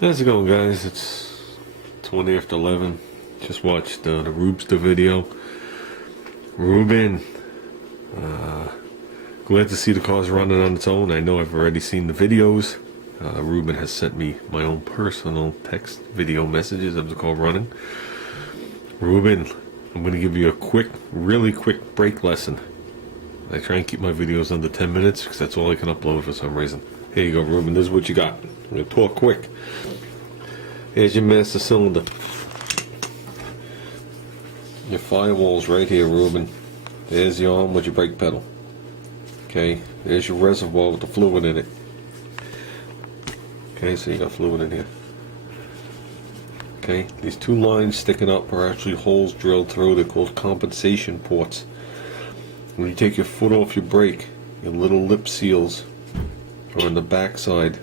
How's it going, guys? It's 20 after 11. Just watched the Rubester video. Ruben, glad to see the car's running on its own. I know I've already seen the videos. Ruben has sent me my own personal text video messages of the car running. Ruben, I'm going to give you a really quick brake lesson. I try and keep my videos under 10 minutes because that's all I can upload for some reason. Here you go, Ruben. This is what you got. I'm going to talk quick. Here's your master cylinder. Your firewall's right here, Ruben. There's the arm with your brake pedal. Okay, there's your reservoir with the fluid in it. Okay, so you got fluid in here. Okay, these two lines sticking up are actually holes drilled through. They're called compensation ports. When you take your foot off your brake, your little lip seals are on the back side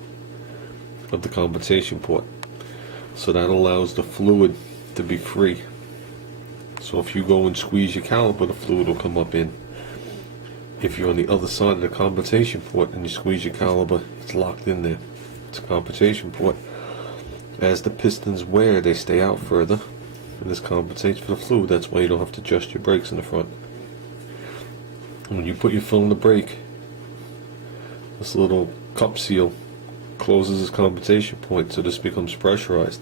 of the compensation port. So that allows the fluid to be free. So if you go and squeeze your caliper, the fluid will come up in. If you're on the other side of the compensation port and you squeeze your caliper, it's locked in there. It's a compensation port. As the pistons wear, they stay out further, and this compensates for the fluid. That's why you don't have to adjust your brakes in the front. When you put your foot on the brake, this little cup seal closes this compensation point, so this becomes pressurized.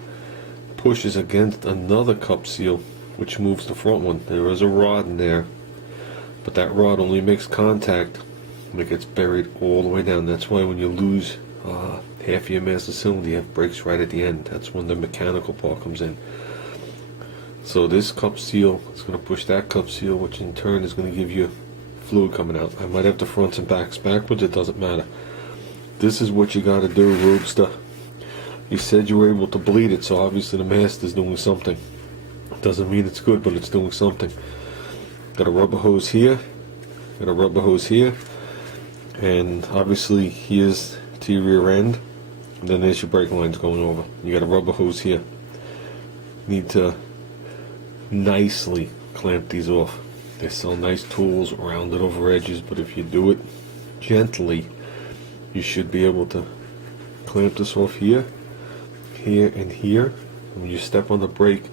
Pushes against another cup seal, which moves the front one. There is a rod in there, but that rod only makes contact when it gets buried all the way down. That's why when you lose half of your master cylinder, you have brakes right at the end. That's when the mechanical part comes in. So this cup seal is going to push that cup seal, which in turn is going to give you fluid coming out. I might have the fronts and backs backwards, it doesn't matter. This is what you got to do, Rubester. You said you were able to bleed it, so obviously the master's doing something. Doesn't mean it's good, but it's doing something. Got a rubber hose here, got a rubber hose here, and obviously here's to your rear end, and then there's your brake lines going over. You got a rubber hose here. Need to nicely clamp these off. They sell nice tools, rounded over edges, but if you do it gently, you should be able to clamp this off here, here, and here. And when you step on the brake,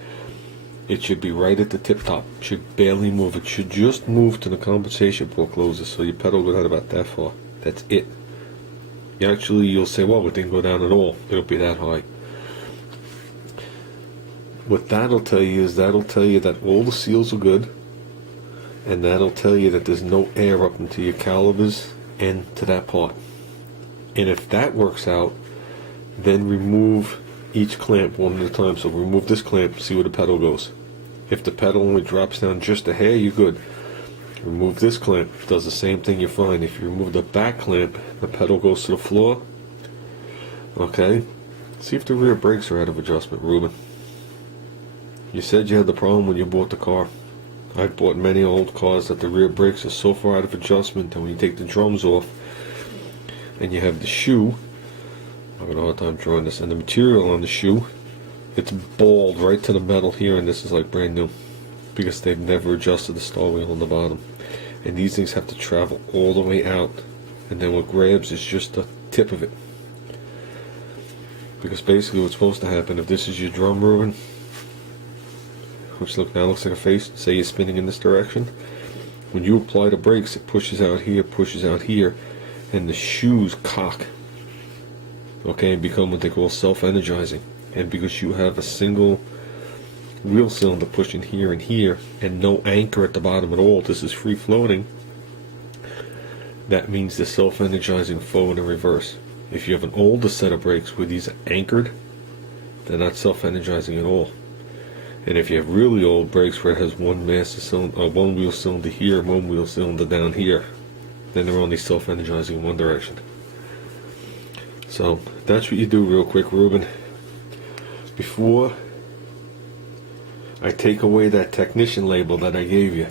it should be right at the tip top. It should barely move. It should just move to the compensation port closes, so your pedal goes out about that far. That's it. You'll say, well, it didn't go down at all. It'll be that high. What that'll tell you is that all the seals are good, and that'll tell you that there's no air up into your calipers and to that part. And if that works out, then remove each clamp one at a time. So remove this clamp, see where the pedal goes. If the pedal only drops down just a hair, you're good. Remove this clamp, does the same thing, you're fine. If you remove the back clamp, the pedal goes to the floor. Okay, see if the rear brakes are out of adjustment, Ruben. You said you had the problem when you bought the car. I've bought many old cars that the rear brakes are so far out of adjustment that when you take the drums off and you have the shoe, I have a hard time drawing this, and the material on the shoe, it's balled right to the metal here, and this is like brand new because they've never adjusted the star wheel on the bottom. And these things have to travel all the way out, and then what grabs is just the tip of it. Because basically what's supposed to happen, if this is your drum, Ruben, which now looks like a face, say you're spinning in this direction, when you apply the brakes, it pushes out here, and the shoes cock, okay, and become what they call self-energizing. And because you have a single wheel cylinder pushing here and here, and no anchor at the bottom at all, this is free floating, that means they're self-energizing forward and reverse. If you have an older set of brakes where these are anchored, they're not self-energizing at all. And if you have really old brakes where it has one master cylinder, one wheel cylinder here, one wheel cylinder down here, then they're only self-energizing in one direction. So that's what you do real quick, Ruben. Before I take away that technician label that I gave you,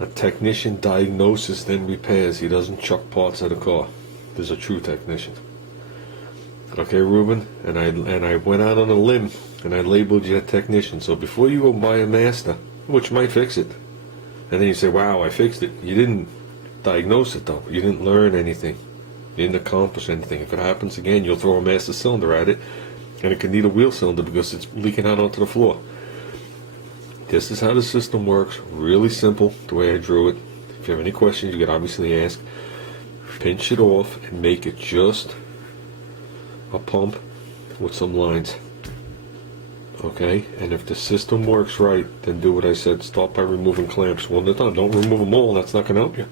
a technician diagnoses then repairs. He doesn't chuck parts at a car. There's a true technician. Okay, Ruben, and I went out on a limb and I labeled you a technician. So before you go buy a master, which might fix it, and then you say, wow, I fixed it. You didn't diagnose it though. You didn't learn anything. You didn't accomplish anything. If it happens again, you'll throw a master cylinder at it and it can need a wheel cylinder because it's leaking out onto the floor. This is how the system works. Really simple, the way I drew it. If you have any questions, you can obviously ask. Pinch it off and make it just a pump with some lines. Okay, and if the system works right, then do what I said. Start by removing clamps one at a time. Don't remove them all, that's not going to help you.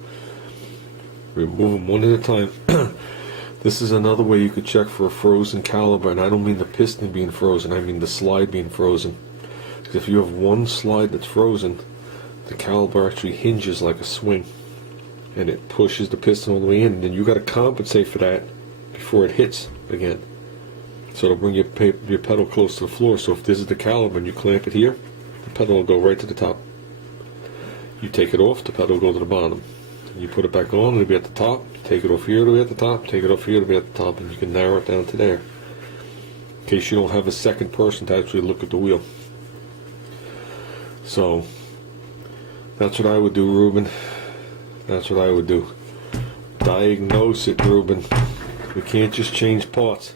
Remove them one at a time. This is another way you could check for a frozen caliper, and I don't mean the piston being frozen, I mean the slide being frozen. Because if you have one slide that's frozen, the caliper actually hinges like a swing, and it pushes the piston all the way in, and then you got to compensate for that before it hits again. So it'll bring your pedal close to the floor. So if this is the caliper and you clamp it here, the pedal will go right to the top. You take it off, the pedal will go to the bottom. And you put it back on, it'll be at the top. Take it off here, it'll be at the top. Take it off here, it'll be at the top. And you can narrow it down to there, in case you don't have a second person to actually look at the wheel. So that's what I would do, Ruben. That's what I would do. Diagnose it, Ruben. We can't just change parts.